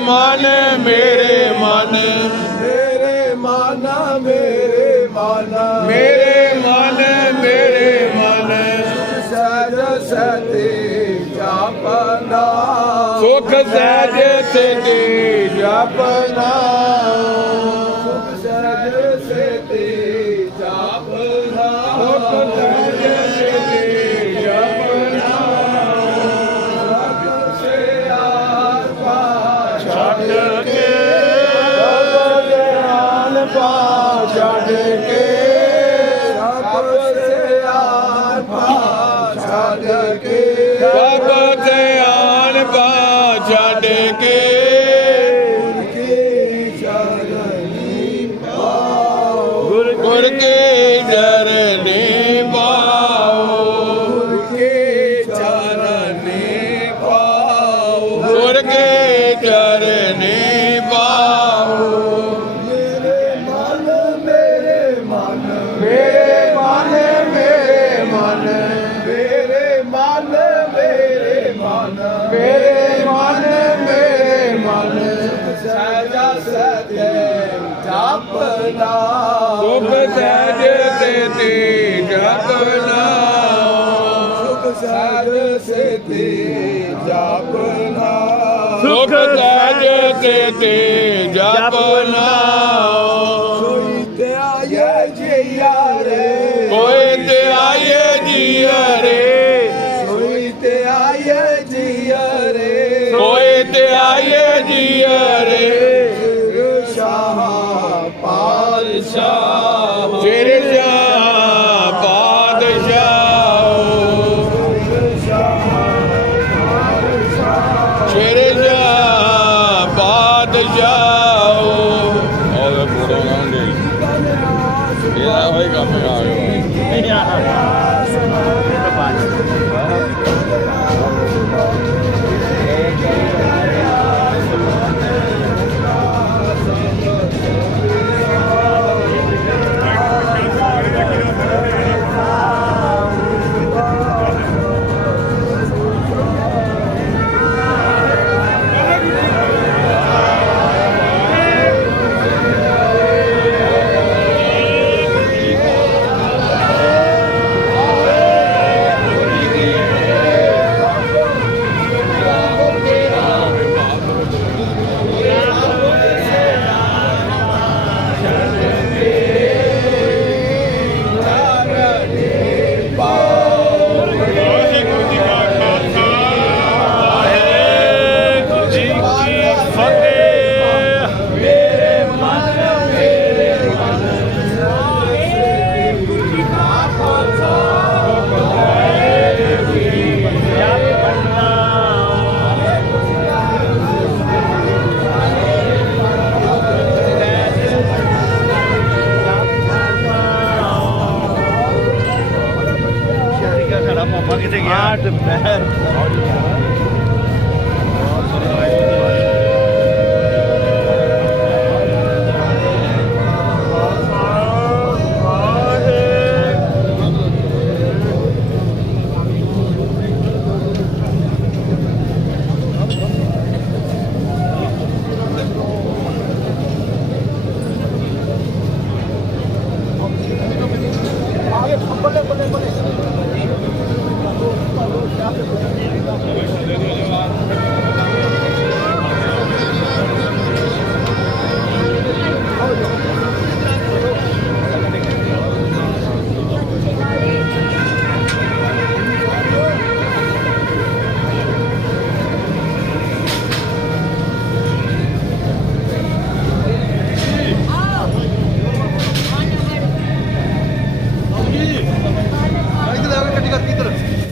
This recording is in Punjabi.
ਮਨ ਮੇਰੇ ਮਨ। ਮੇਰੇ ਮਾਨਾ ਮੇਰੇ ਮਾਨਾ। ਮੇਰੇ ਮਨ ਮੇਰੇ ਮਨ। ਸਜ ਸਤੇ ਜਾਪਨਾ। ਸੁਖ ਸਹਿਜ ਸਿਧੀ ਜਪਨਾ। ਪਾ ਛੱਡ ਕੇ ਸਹਿਜ ਸੇਤੀ ਜਪ ਨਾਮ ਸੁਖ ਸਹਿਜ ਸੇਤੀ ਜਪ ਨਾਮ ਸੁਖ ਸਹਿਜ ਸੇਤੀ ਜਪ ਨਾਮ ਤੇ ਆਏ ਜੀ ਯਾਰੇ ਕੋਈ ਤੇ ਆਏ ਜੀ ਯਾਰੇ ਸੋਈ ਤੇ ਆਏ ਜੀ ਯਾਰੇ ਕੋਈ ਤੇ ਸ਼ਾਹ Yeah. not bad.